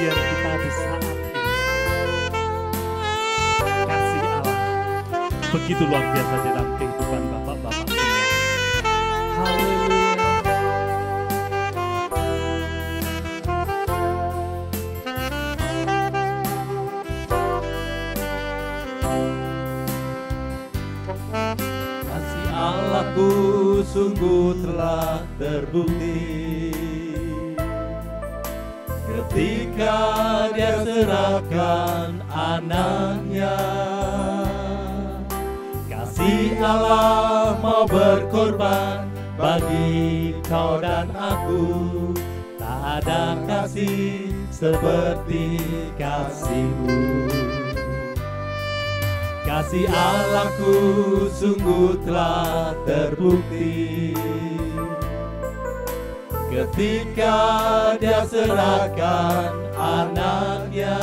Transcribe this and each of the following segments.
pujian kita di saat ini. Kasih Allah begitu luar biasa dalam kehidupan bapak-bapak semua. Haleluya. Kasih Allahku sungguh telah terbukti ketika Dia serahkan anaknya. Kasih Allah mau berkorban bagi kau dan aku. Tak ada kasih seperti kasih-Mu. Kasih Allahku sungguh telah terbukti ketika Dia serahkan anaknya.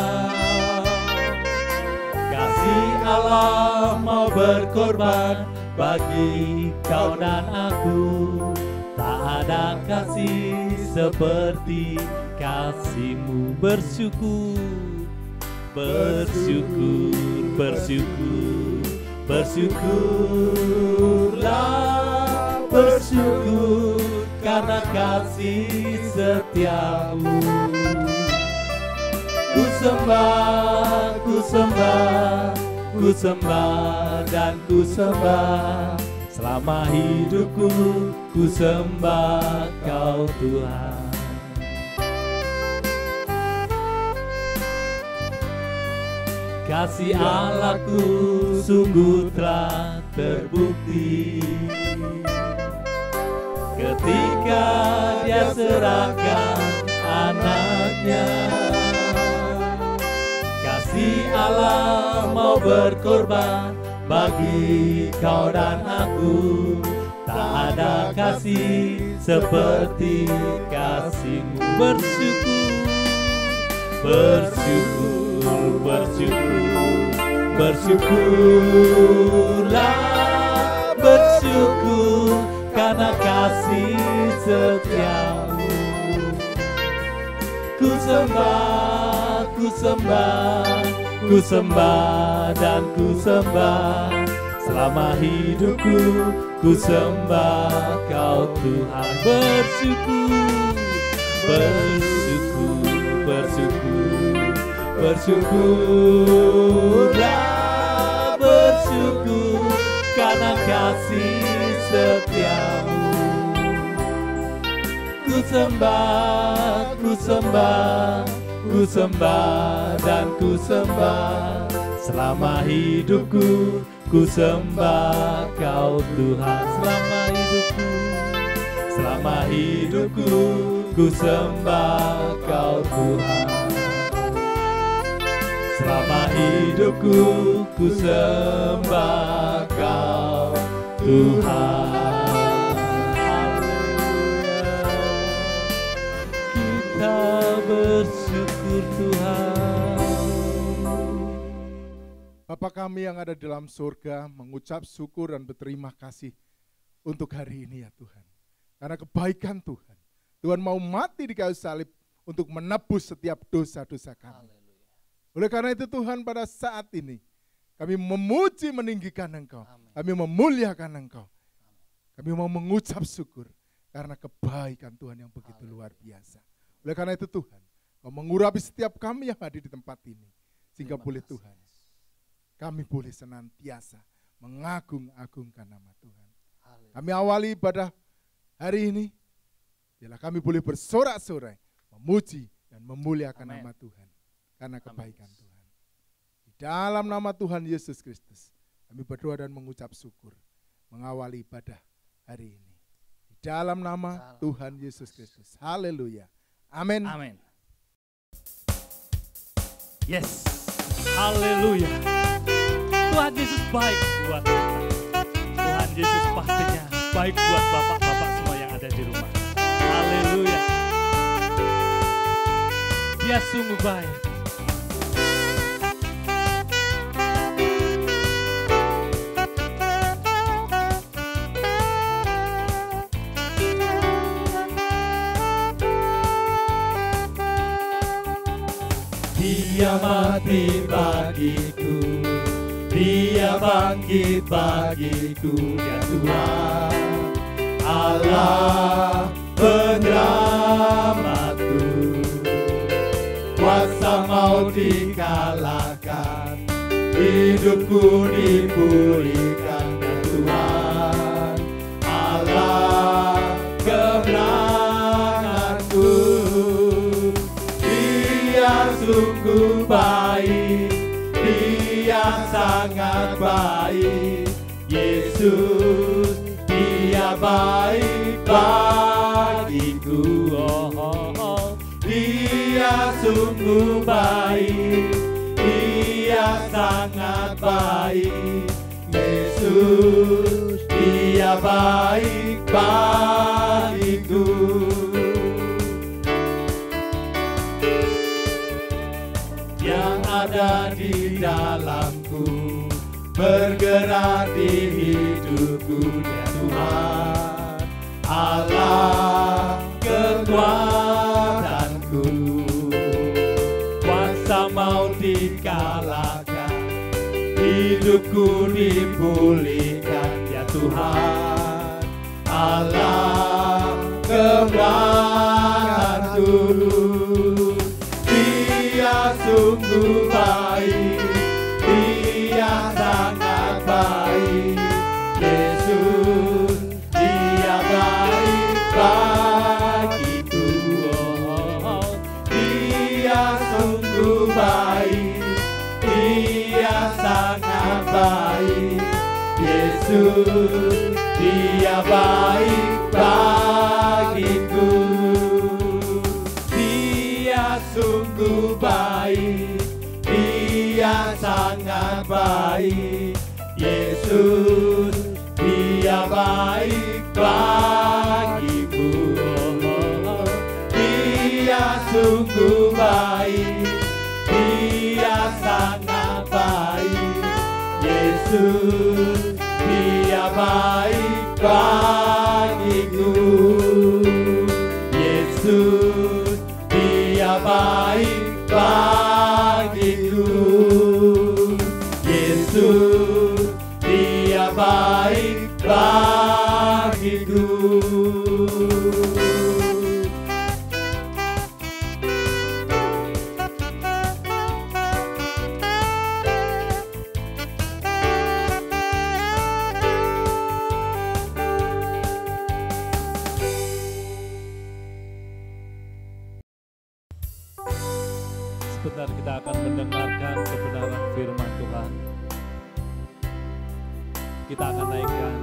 Kasih Allah mau berkorban bagi kau dan aku. Tak ada kasih seperti kasih-Mu. Bersyukur, bersyukur, bersyukur, bersyukurlah, bersyukur karena kasih setiamu. Ku sembah, ku sembah, ku sembah dan ku sembah. Selama hidupku ku sembah Kau Tuhan. Kasih Allahku sungguh telah terbukti ketika Dia serahkan anaknya. Kasih Allah mau berkorban bagi kau dan aku. Tak ada kasih seperti kasih-Mu. Bersyukur, bersyukur, bersyukur, bersyukurlah, bersyukur karena kasih setiamu. Ku sembah, ku sembah, ku sembah dan ku sembah. Selama hidupku ku sembah Kau Tuhan. Bersyukur, bersyukur, bersyukur, bersyukurlah, bersyukur karena kasih setiamu. Ku sembah, ku sembah, ku sembah dan ku sembah. Selama hidupku ku sembah Kau Tuhan. Selama hidupku, selama hidupku ku sembah Kau Tuhan. Selama hidupku ku sembah Kau Tuhan. Haleluya. Kita bersyukur Tuhan. Bapa kami yang ada di dalam surga, mengucap syukur dan berterima kasih untuk hari ini ya Tuhan. Karena kebaikan Tuhan. Tuhan mau mati di kayu salib untuk menebus setiap dosa-dosa kami. Oleh karena itu Tuhan, pada saat ini kami memuji meninggikan Engkau. Kami memuliakan Engkau. Kami mau mengucap syukur karena kebaikan Tuhan yang begitu luar biasa. Oleh karena itu Tuhan, Kau mengurapi setiap kami yang ada di tempat ini. Sehingga boleh Tuhan, kami boleh senantiasa mengagung-agungkan nama Tuhan. Kami awali ibadah hari ini, biarlah kami boleh bersorak-sorai, memuji dan memuliakan nama Tuhan. Karena kebaikan Tuhan. Di dalam nama Tuhan Yesus Kristus, kami berdoa dan mengucap syukur, mengawali ibadah hari ini. Di dalam nama Tuhan Yesus Kristus. Haleluya. Amin. Amin. Yes. Haleluya. Tuhan Yesus baik buat kita. Tuhan Yesus pastinya baik buat bapak-bapak semua yang ada di rumah. Haleluya. Dia sungguh baik. Dia mati bagiku, Dia bangkit bagiku, Dia Tuhan Allah penyelamatku. Kuasa maut dikalahkan, hidupku dipulihkan, Dia Tuhan Allah kemenanganku. Dia sungguh baik, Dia sangat baik, Yesus Dia baik bagiku. Dia sungguh baik, Dia sangat baik, Yesus Dia baik bagiku. Yang ada di dalamku, bergerak di hidupku, Dia Tuhan Allah kekuatanku. Kuasa maut dikalahkan, hidupku dipulihkan, Dia Tuhan Allah kekuatanku. Dia sungguh baik, Dia sangat baik, Yesus Dia baik bagiku. Dia sungguh baik, Dia sangat baik, Yesus Dia baik bagiku. Dia sungguh baik, Dia sangat baik, Yesus Dia baik bagiku. Dia sungguh baik, Dia sangat baik, Yesus Dia baik bagiku. Yesus Dia baik bagiku, Yesus Dia baik bagiku. Sebentar kita akan mendengarkan kebenaran firman Tuhan. Kita akan naikkan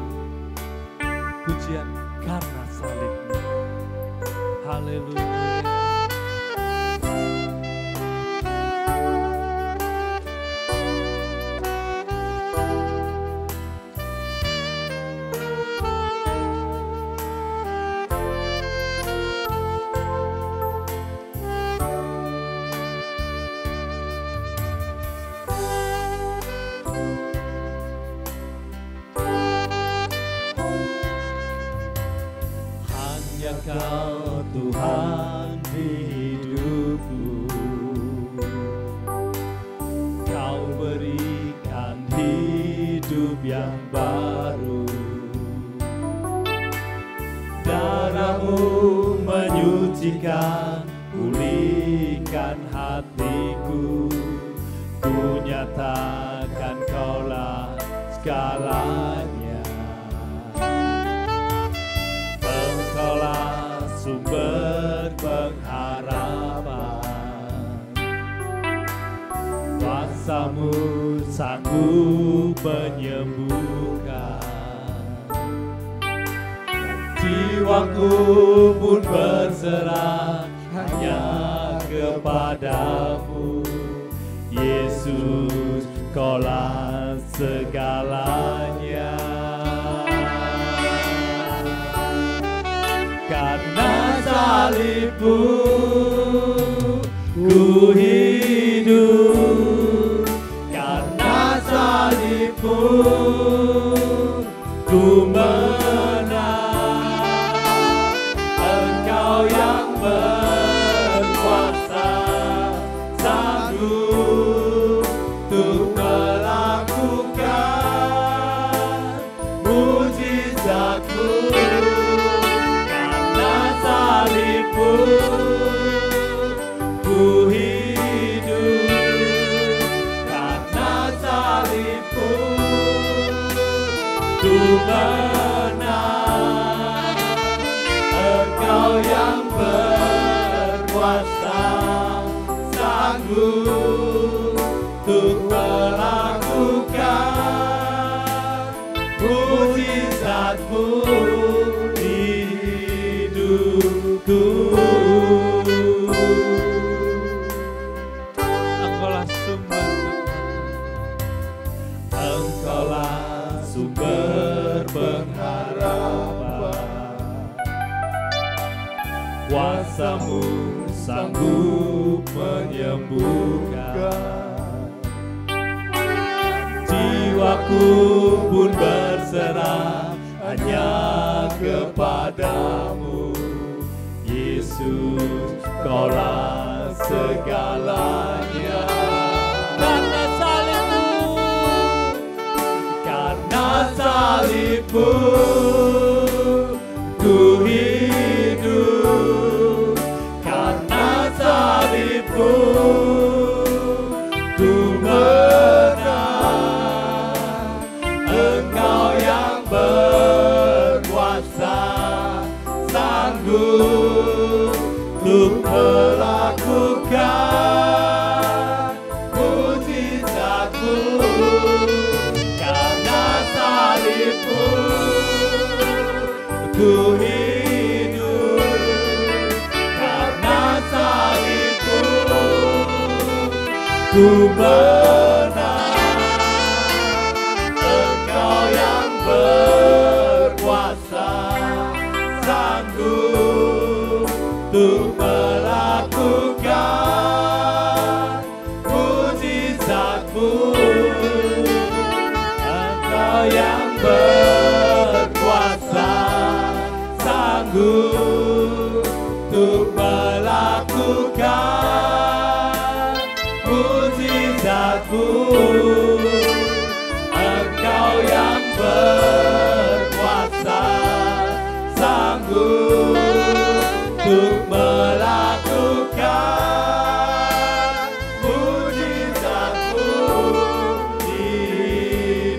pujian karena salib-Mu. Haleluya. Kau Tuhan di hidupku, Kau berikan hidup yang baru. Darah-Mu menyucikan, pulihkan hatiku. Ku nyatakan Kaulah segalanya. Engkaulah sumber pengharapan, kuasa-Mu sanggup menyembuhkan. Jiwaku pun berserah hanya kepadamu, Yesus Kaulah segalanya. Karena salib-Mu ku hidup, karena salib-Mu ku menang. Engkau yang berkuasa, sang sanggup untuk melakukan mujizatmu, karena salibmu ku hidup, karena salibmu ku menang. Engkau yang berkuasa, sanggup untuk melakukan mujizatmu di hidupku. Engkaulah sumber, Engkaulah sumber pengharapan, kuasa-Mu sanggup menyembuhkan. Jiwaku pun berserah hanya kepadamu, Yesus, Kaulah segalanya. karena salibmu, Karena salibmu ku hidup, karena salibmu ku menang. Engkau yang berkuasa, sanggup untuk melakukan mujizatmu, karena salibmu ku hidup, karena salibmu ku menang. Engkau yang berkuasa, sanggup untuk melakukan mujizatmu. Engkau yang berkuasa, sanggup untuk melakukan mujizatmu. Engkau yang berkuasa, sanggup untuk melakukan mujizatmu di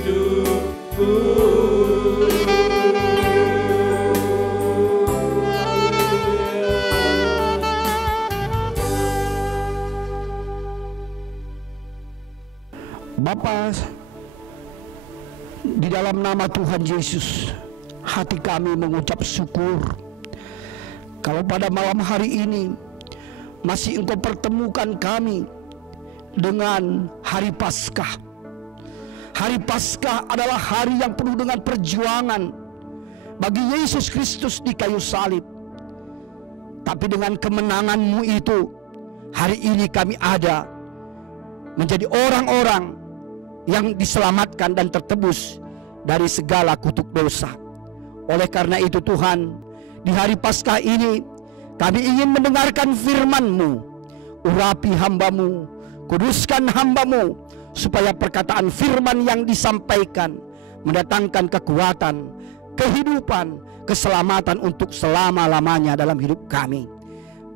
hidupku. Bapa, di dalam nama Tuhan Yesus, hati kami mengucap syukur kalau pada malam hari ini masih Engkau pertemukan kami dengan hari Paskah. Hari Paskah adalah hari yang penuh dengan perjuangan bagi Yesus Kristus di kayu salib. Tapi dengan kemenangan-Mu itu, hari ini kami ada menjadi orang-orang yang diselamatkan dan tertebus dari segala kutuk dosa. Oleh karena itu Tuhan, di hari Paskah ini kami ingin mendengarkan firman-Mu. Urapi hamba-Mu, kuduskan hamba-Mu, supaya perkataan firman yang disampaikan mendatangkan kekuatan, kehidupan, keselamatan untuk selama-lamanya dalam hidup kami.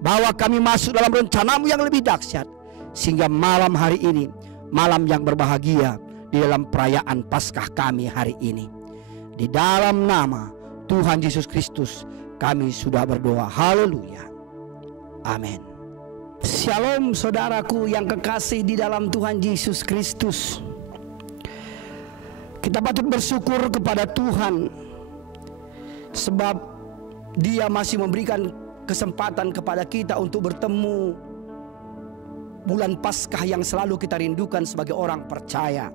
Bawa kami masuk dalam rencana-Mu yang lebih dahsyat, sehingga malam hari ini malam yang berbahagia di dalam perayaan Paskah kami hari ini. Di dalam nama Tuhan Yesus Kristus kami sudah berdoa. Haleluya. Amin. Shalom saudaraku yang kekasih di dalam Tuhan Yesus Kristus. Kita patut bersyukur kepada Tuhan, sebab Dia masih memberikan kesempatan kepada kita untuk bertemu bulan Paskah yang selalu kita rindukan sebagai orang percaya.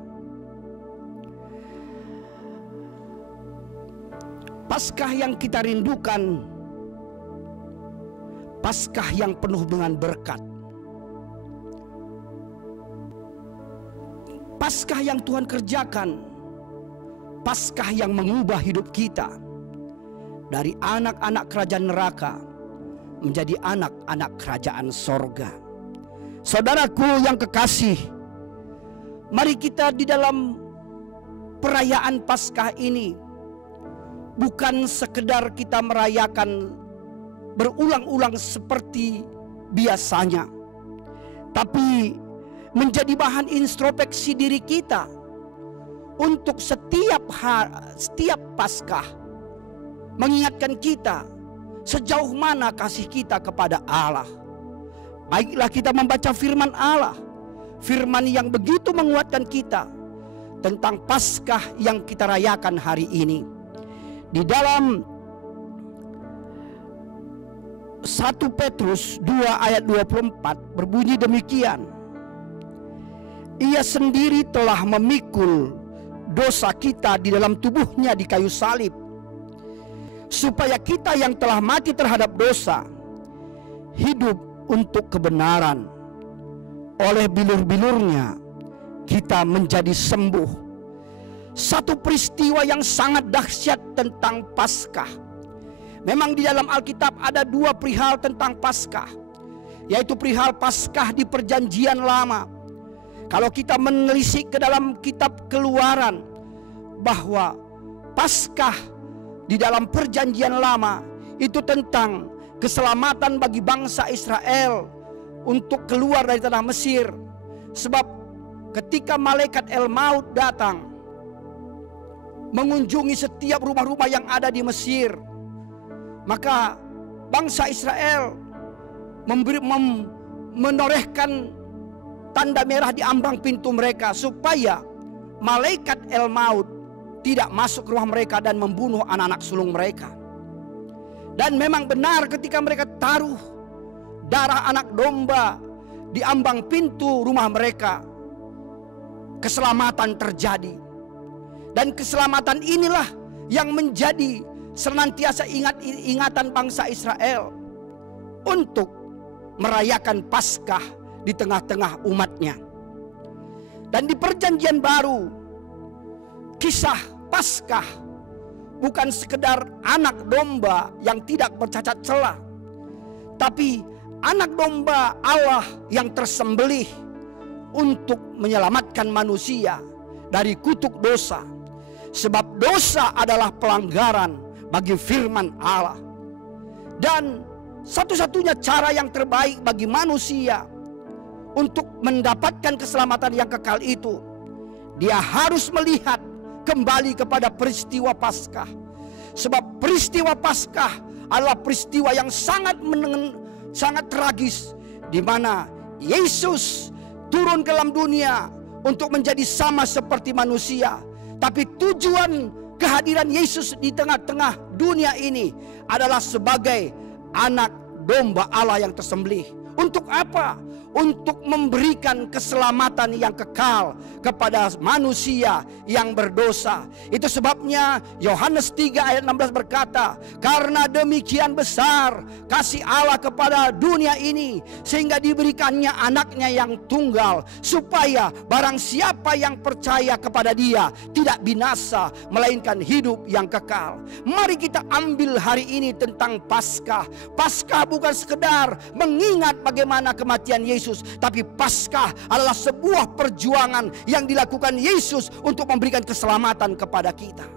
Paskah yang kita rindukan, Paskah yang penuh dengan berkat, Paskah yang Tuhan kerjakan, Paskah yang mengubah hidup kita dari anak-anak kerajaan neraka menjadi anak-anak kerajaan sorga. Saudaraku yang kekasih, mari kita di dalam perayaan Paskah ini bukan sekedar kita merayakan berulang-ulang seperti biasanya, tapi menjadi bahan introspeksi diri kita untuk setiap Paskah mengingatkan kita sejauh mana kasih kita kepada Allah. Baiklah kita membaca firman Allah, firman yang begitu menguatkan kita tentang Paskah yang kita rayakan hari ini. Di dalam 1 Petrus 2 ayat 24 berbunyi demikian. Ia sendiri telah memikul dosa kita di dalam tubuhnya di kayu salib, supaya kita yang telah mati terhadap dosa hidup untuk kebenaran. Oleh bilur-bilurnya kita menjadi sembuh. Satu peristiwa yang sangat dahsyat tentang Paskah. Memang di dalam Alkitab ada dua perihal tentang Paskah, yaitu perihal Paskah di Perjanjian Lama. Kalau kita menelisik ke dalam kitab Keluaran, bahwa Paskah di dalam Perjanjian Lama itu tentang keselamatan bagi bangsa Israel untuk keluar dari tanah Mesir. Sebab ketika malaikat El-Maut datang mengunjungi setiap rumah-rumah yang ada di Mesir, maka bangsa Israel menorehkan tanda merah di ambang pintu mereka, supaya malaikat El-Maut tidak masuk ke rumah mereka dan membunuh anak-anak sulung mereka. Dan memang benar ketika mereka taruh darah anak domba di ambang pintu rumah mereka, keselamatan terjadi. Dan keselamatan inilah yang menjadi senantiasa ingatan bangsa Israel untuk merayakan Paskah di tengah-tengah umatnya. Dan di Perjanjian Baru, kisah Paskah bukan sekedar anak domba yang tidak bercacat celah, tapi anak domba Allah yang tersembelih untuk menyelamatkan manusia dari kutuk dosa. Sebab dosa adalah pelanggaran bagi firman Allah. Dan satu-satunya cara yang terbaik bagi manusia untuk mendapatkan keselamatan yang kekal itu, dia harus melihat kembali kepada peristiwa Paskah. Sebab peristiwa Paskah adalah peristiwa yang sangat tragis, di mana Yesus turun ke dalam dunia untuk menjadi sama seperti manusia. Tapi tujuan kehadiran Yesus di tengah-tengah dunia ini adalah sebagai anak domba Allah yang tersembelih. Untuk apa? Untuk memberikan keselamatan yang kekal kepada manusia yang berdosa. Itu sebabnya Yohanes 3 ayat 16 berkata, karena demikian besar kasih Allah kepada dunia ini, sehingga diberikannya anaknya yang tunggal, supaya barang siapa yang percaya kepada dia tidak binasa, melainkan hidup yang kekal. Mari kita ambil hari ini tentang Paskah. Paskah bukan sekedar mengingat bagaimana kematian Yesus, tapi Paskah adalah sebuah perjuangan yang dilakukan Yesus untuk memberikan keselamatan kepada kita.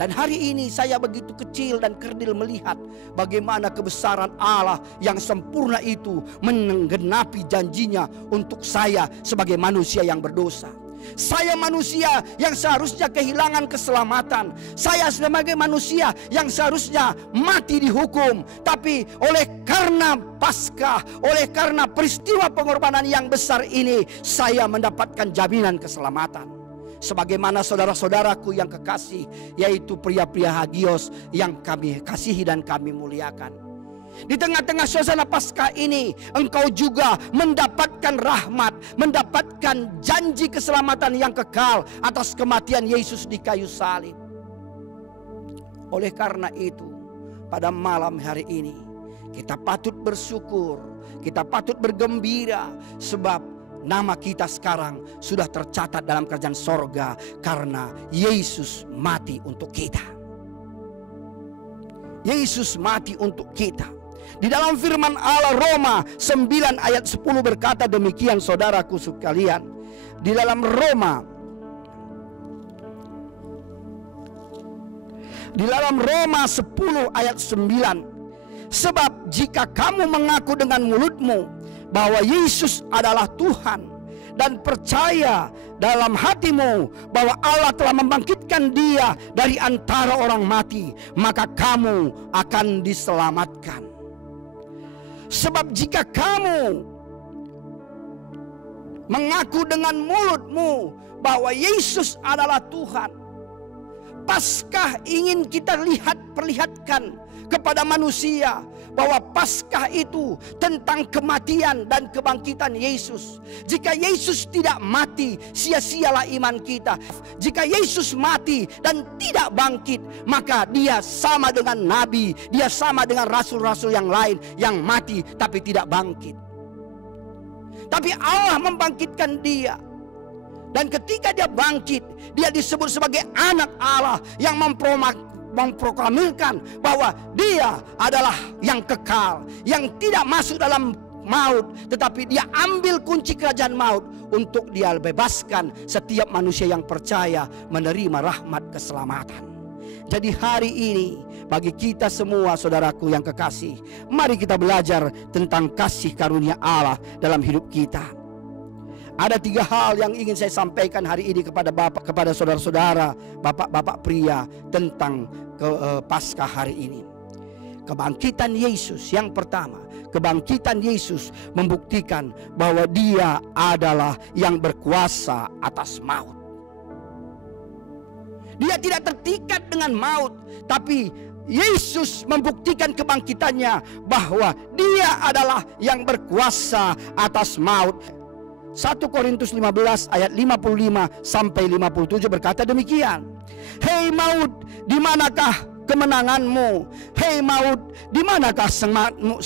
Dan hari ini saya begitu kecil dan kerdil melihat bagaimana kebesaran Allah yang sempurna itu menggenapi janjinya untuk saya sebagai manusia yang berdosa. Saya manusia yang seharusnya kehilangan keselamatan. Saya sebagai manusia yang seharusnya mati dihukum. Tapi oleh karena Paskah, oleh karena peristiwa pengorbanan yang besar ini, saya mendapatkan jaminan keselamatan. Sebagaimana saudara-saudaraku yang kekasih, yaitu pria-pria hagios yang kami kasihi dan kami muliakan. Di tengah-tengah suasana Paskah ini, engkau juga mendapatkan rahmat, mendapatkan janji keselamatan yang kekal atas kematian Yesus di kayu salib. Oleh karena itu, pada malam hari ini kita patut bersyukur, kita patut bergembira, sebab nama kita sekarang sudah tercatat dalam kerajaan sorga karena Yesus mati untuk kita. Yesus mati untuk kita. Di dalam firman Allah Roma 9 ayat 10 berkata demikian, saudaraku sekalian. Di dalam Roma 10 ayat 9. Sebab jika kamu mengaku dengan mulutmu bahwa Yesus adalah Tuhan dan percaya dalam hatimu bahwa Allah telah membangkitkan Dia dari antara orang mati, maka kamu akan diselamatkan. Sebab jika kamu mengaku dengan mulutmu bahwa Yesus adalah Tuhan, Paskah ingin kita perlihatkan kepada manusia bahwa Paskah itu tentang kematian dan kebangkitan Yesus. Jika Yesus tidak mati, sia-sialah iman kita. Jika Yesus mati dan tidak bangkit, maka Dia sama dengan nabi, Dia sama dengan rasul-rasul yang lain yang mati tapi tidak bangkit. Tapi Allah membangkitkan Dia. Dan ketika Dia bangkit, Dia disebut sebagai anak Allah yang memproklamirkan bahwa Dia adalah yang kekal, yang tidak masuk dalam maut, tetapi Dia ambil kunci kerajaan maut untuk Dia bebaskan setiap manusia yang percaya menerima rahmat keselamatan. Jadi hari ini bagi kita semua, saudaraku yang kekasih, mari kita belajar tentang kasih karunia Allah dalam hidup kita. Ada 3 hal yang ingin saya sampaikan hari ini kepada Bapak, kepada saudara-saudara, bapak-bapak pria tentang Paskah hari ini. Kebangkitan Yesus yang pertama, kebangkitan Yesus membuktikan bahwa Dia adalah yang berkuasa atas maut. Dia tidak tertikat dengan maut, tapi Yesus membuktikan kebangkitannya bahwa Dia adalah yang berkuasa atas maut. 1 Korintus 15 ayat 55 sampai 57 berkata demikian. Hei maut, di manakah kemenanganmu? Hei maut, di manakah sengatmu?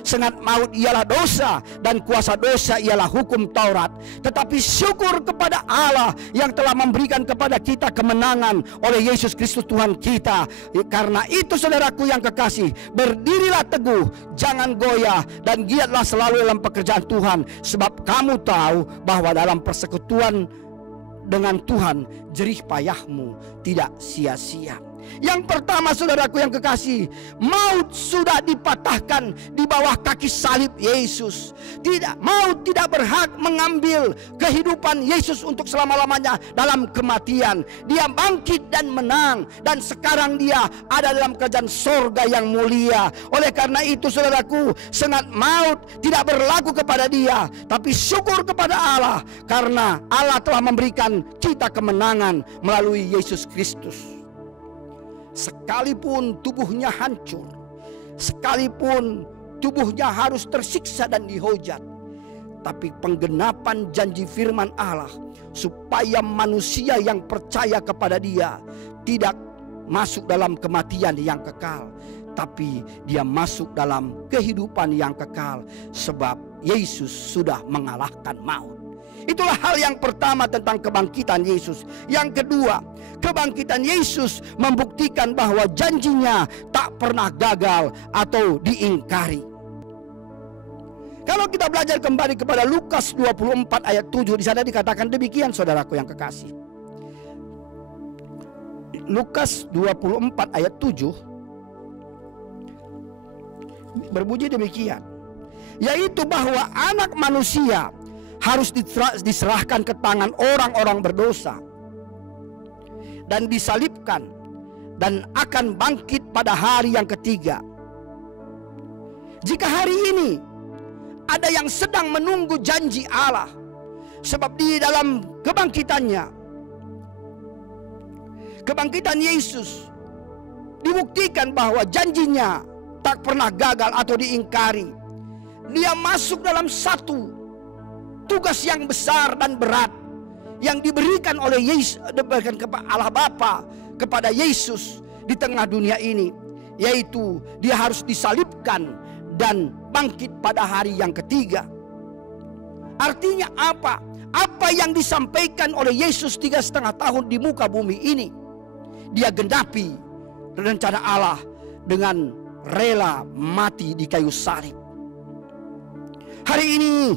Sengat maut ialah dosa, dan kuasa dosa ialah hukum Taurat. Tetapi syukur kepada Allah yang telah memberikan kepada kita kemenangan oleh Yesus Kristus Tuhan kita. Karena itu saudaraku yang kekasih, berdirilah teguh, jangan goyah, dan giatlah selalu dalam pekerjaan Tuhan. Sebab kamu tahu bahwa dalam persekutuan dengan Tuhan, jerih payahmu tidak sia-sia. Yang pertama saudaraku yang kekasih, maut sudah dipatahkan di bawah kaki salib Yesus. Maut tidak berhak mengambil kehidupan Yesus untuk selama-lamanya dalam kematian. Dia bangkit dan menang, dan sekarang Dia ada dalam kerajaan sorga yang mulia. Oleh karena itu saudaraku, sengat maut tidak berlaku kepada Dia, tapi syukur kepada Allah karena Allah telah memberikan kita kemenangan melalui Yesus Kristus. Sekalipun tubuhnya hancur, sekalipun tubuhnya harus tersiksa dan dihujat, tapi penggenapan janji firman Allah supaya manusia yang percaya kepada Dia tidak masuk dalam kematian yang kekal, tapi dia masuk dalam kehidupan yang kekal, sebab Yesus sudah mengalahkan maut. Itulah hal yang pertama tentang kebangkitan Yesus. Yang kedua, kebangkitan Yesus membuktikan bahwa janjinya tak pernah gagal atau diingkari. Kalau kita belajar kembali kepada Lukas 24 ayat 7, di sana dikatakan demikian saudaraku yang kekasih. Lukas 24 ayat 7 berbunyi demikian, yaitu bahwa anak manusia harus diserahkan ke tangan orang-orang berdosa dan disalibkan, dan akan bangkit pada hari yang ketiga. Jika hari ini ada yang sedang menunggu janji Allah, sebab di dalam kebangkitan Yesus dibuktikan bahwa janjinya tak pernah gagal atau diingkari. Dia masuk dalam satu tugas yang besar dan berat yang diberikan oleh Yesus, diberikan kepada Allah Bapa kepada Yesus di tengah dunia ini, yaitu Dia harus disalibkan dan bangkit pada hari yang ketiga. Artinya apa? Apa yang disampaikan oleh Yesus 3,5 tahun di muka bumi ini, Dia genapi rencana Allah dengan rela mati di kayu salib. Hari ini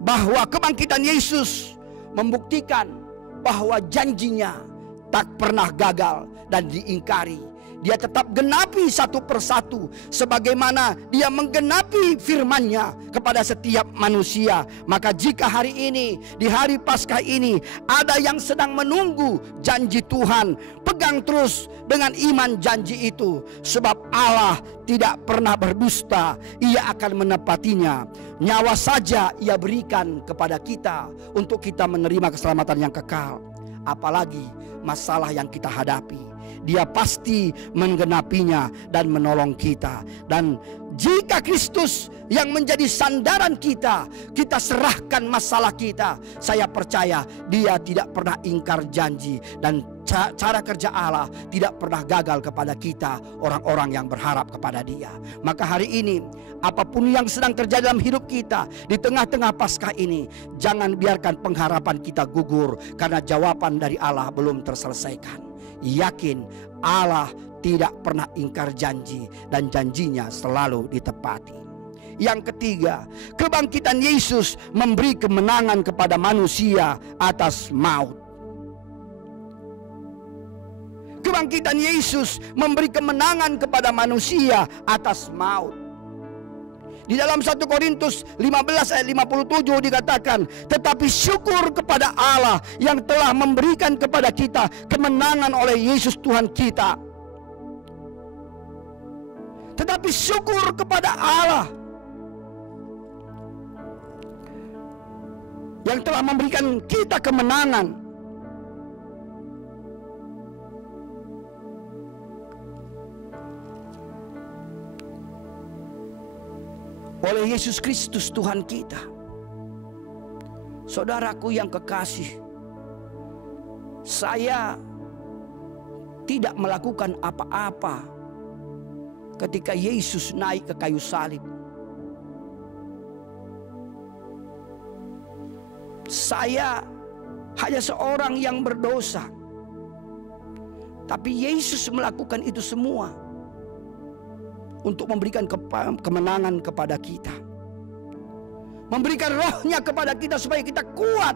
bahwa kebangkitan Yesus membuktikan bahwa janjinya tak pernah gagal dan diingkari. Dia tetap genapi satu persatu sebagaimana dia menggenapi firman-Nya kepada setiap manusia. Maka jika hari ini, di hari Paskah ini, ada yang sedang menunggu janji Tuhan, pegang terus dengan iman janji itu. Sebab Allah tidak pernah berdusta, Ia akan menepatinya. Nyawa saja Ia berikan kepada kita untuk kita menerima keselamatan yang kekal. Apalagi masalah yang kita hadapi, Dia pasti menggenapinya dan menolong kita. Dan jika Kristus yang menjadi sandaran kita, kita serahkan masalah kita, saya percaya Dia tidak pernah ingkar janji. Dan cara kerja Allah tidak pernah gagal kepada kita, orang-orang yang berharap kepada Dia. Maka hari ini, apapun yang sedang terjadi dalam hidup kita di tengah-tengah Paskah ini, jangan biarkan pengharapan kita gugur karena jawaban dari Allah belum terselesaikan. Yakin Allah tidak pernah ingkar janji dan janjinya selalu ditepati. Yang ketiga, kebangkitan Yesus memberi kemenangan kepada manusia atas maut. Kebangkitan Yesus memberi kemenangan kepada manusia atas maut. Di dalam 1 Korintus 15 ayat 57 dikatakan, tetapi syukur kepada Allah yang telah memberikan kepada kita kemenangan oleh Yesus Tuhan kita. Tetapi syukur kepada Allah yang telah memberikan kita kemenangan. Oleh Yesus Kristus Tuhan kita. Saudaraku yang kekasih, saya tidak melakukan apa-apa ketika Yesus naik ke kayu salib. Saya hanya seorang yang berdosa, tapi Yesus melakukan itu semua untuk memberikan kemenangan kepada kita, memberikan rohnya kepada kita supaya kita kuat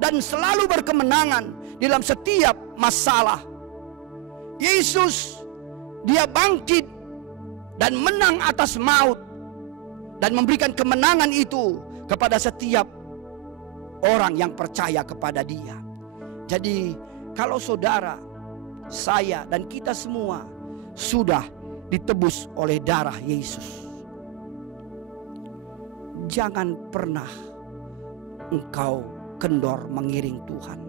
dan selalu berkemenangan dalam setiap masalah. Yesus, Dia bangkit dan menang atas maut dan memberikan kemenangan itu kepada setiap orang yang percaya kepada Dia. Jadi kalau saudara, saya dan kita semua sudah ditebus oleh darah Yesus, jangan pernah engkau kendor mengiring Tuhan,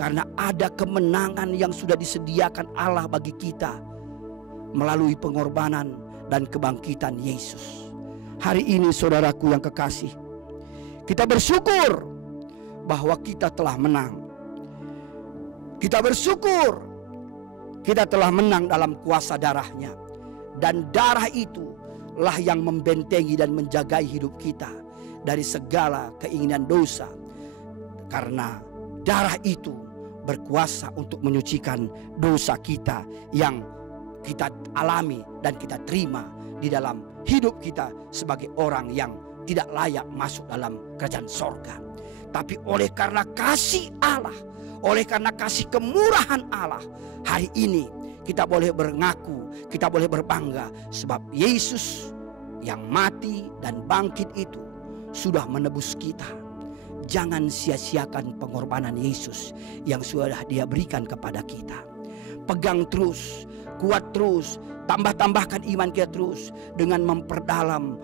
karena ada kemenangan yang sudah disediakan Allah bagi kita melalui pengorbanan dan kebangkitan Yesus. Hari ini saudaraku yang kekasih, kita bersyukur bahwa kita telah menang. Kita bersyukur kita telah menang dalam kuasa darahnya. Dan darah itulah yang membentengi dan menjagai hidup kita dari segala keinginan dosa. Karena darah itu berkuasa untuk menyucikan dosa kita yang kita alami dan kita terima di dalam hidup kita sebagai orang yang tidak layak masuk dalam kerajaan sorga. Tapi oleh karena kasih Allah, oleh karena kasih kemurahan Allah, hari ini kita boleh mengaku, kita boleh berbangga sebab Yesus yang mati dan bangkit itu sudah menebus kita. Jangan sia-siakan pengorbanan Yesus yang sudah Dia berikan kepada kita. Pegang terus, kuat terus, tambah-tambahkan iman kita terus dengan memperdalam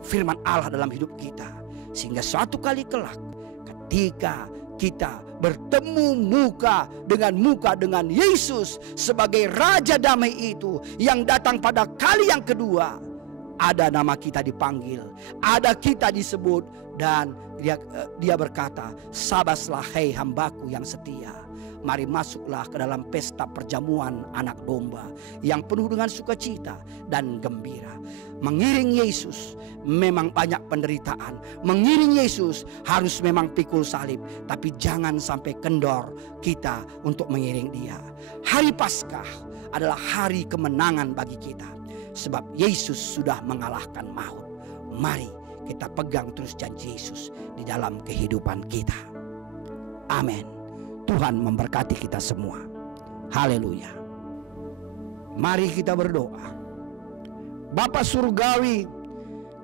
firman Allah dalam hidup kita. Sehingga suatu kali kelak ketika kita bertemu muka dengan Yesus sebagai Raja Damai itu yang datang pada kali yang kedua, ada nama kita dipanggil, ada kita disebut, dan dia berkata, sabaslah hei hambaku yang setia, mari masuklah ke dalam pesta perjamuan anak domba yang penuh dengan sukacita dan gembira. Mengiring Yesus memang banyak penderitaan, mengiring Yesus harus memang pikul salib, tapi jangan sampai kendor kita untuk mengiring Dia. Hari Paskah adalah hari kemenangan bagi kita. Sebab Yesus sudah mengalahkan maut. Mari kita pegang terus janji Yesus di dalam kehidupan kita. Amin. Tuhan memberkati kita semua. Haleluya. Mari kita berdoa. Bapa Surgawi,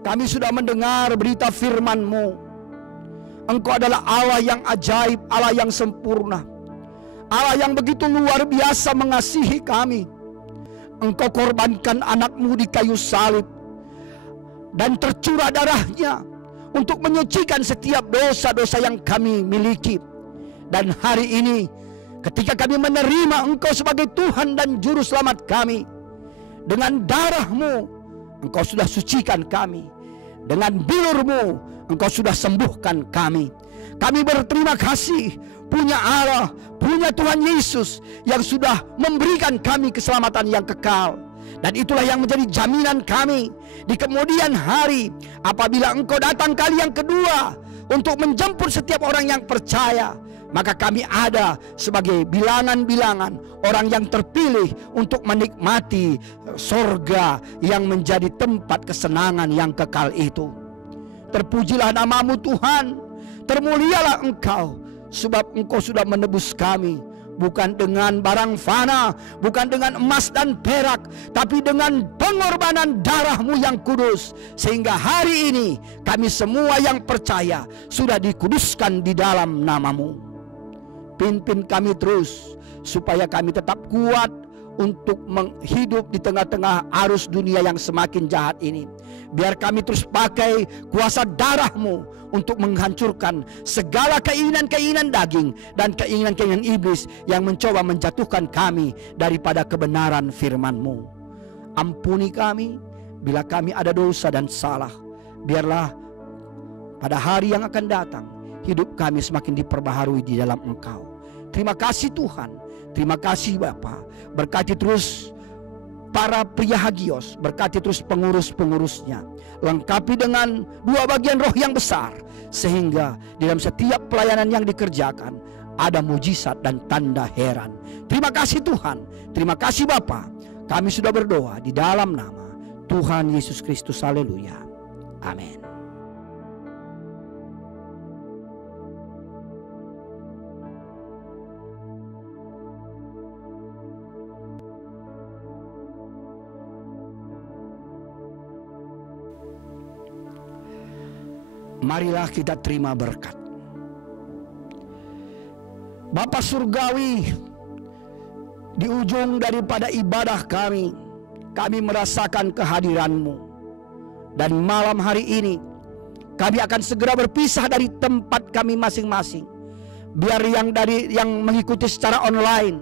kami sudah mendengar berita firman-Mu. Engkau adalah Allah yang ajaib, Allah yang sempurna, Allah yang begitu luar biasa mengasihi kami. Engkau korbankan anak-Mu di kayu salib dan tercurah darahnya untuk menyucikan setiap dosa-dosa yang kami miliki. Dan hari ini ketika kami menerima Engkau sebagai Tuhan dan Juru Selamat kami, dengan darah-Mu Engkau sudah sucikan kami, dengan bilur-Mu Engkau sudah sembuhkan kami. Kami berterima kasih punya Allah, punya Tuhan Yesus yang sudah memberikan kami keselamatan yang kekal. Dan itulah yang menjadi jaminan kami di kemudian hari apabila Engkau datang kali yang kedua untuk menjemput setiap orang yang percaya. Maka kami ada sebagai bilangan-bilangan orang yang terpilih untuk menikmati sorga yang menjadi tempat kesenangan yang kekal itu. Terpujilah nama-Mu Tuhan, termulialah Engkau, sebab Engkau sudah menebus kami, bukan dengan barang fana, bukan dengan emas dan perak, tapi dengan pengorbanan darah-Mu yang kudus. Sehingga hari ini kami semua yang percaya sudah dikuduskan di dalam nama-Mu. Pimpin kami terus supaya kami tetap kuat untuk menghidup di tengah-tengah arus dunia yang semakin jahat ini. Biar kami terus pakai kuasa darah-Mu untuk menghancurkan segala keinginan-keinginan daging dan keinginan-keinginan iblis yang mencoba menjatuhkan kami daripada kebenaran firman-Mu. Ampuni kami bila kami ada dosa dan salah. Biarlah pada hari yang akan datang hidup kami semakin diperbaharui di dalam Engkau. Terima kasih Tuhan, terima kasih Bapa. Berkati terus para pria Hagios, berkati terus pengurus-pengurusnya, lengkapi dengan 2 bagian roh yang besar, sehingga di dalam setiap pelayanan yang dikerjakan ada mujizat dan tanda heran. Terima kasih Tuhan, terima kasih Bapa. Kami sudah berdoa di dalam nama Tuhan Yesus Kristus. Haleluya. Amin. Marilah kita terima berkat. Bapa Surgawi, di ujung daripada ibadah kami merasakan kehadiran-Mu. Dan malam hari ini kami akan segera berpisah dari tempat kami masing-masing. Biar yang mengikuti secara online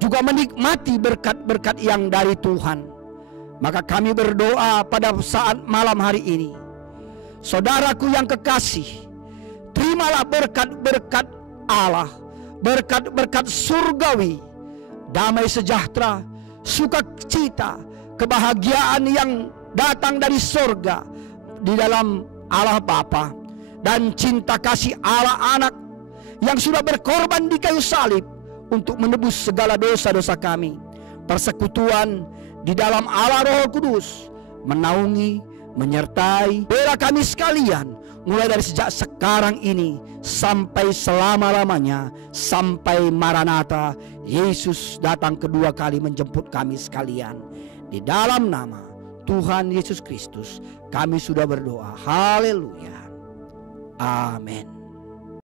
juga menikmati berkat-berkat yang dari Tuhan. Maka kami berdoa pada saat malam hari ini, saudaraku yang kekasih, terimalah berkat-berkat Allah, berkat-berkat surgawi, damai sejahtera, sukacita, kebahagiaan yang datang dari surga di dalam Allah Bapa, dan cinta kasih Allah Anak yang sudah berkorban di kayu salib untuk menebus segala dosa-dosa kami. Persekutuan di dalam Allah Roh Kudus menaungi, menyertai bela kami sekalian, mulai dari sejak sekarang ini sampai selama-lamanya, sampai Maranatha, Yesus datang kedua kali menjemput kami sekalian. Di dalam nama Tuhan Yesus Kristus kami sudah berdoa. Haleluya. Amin.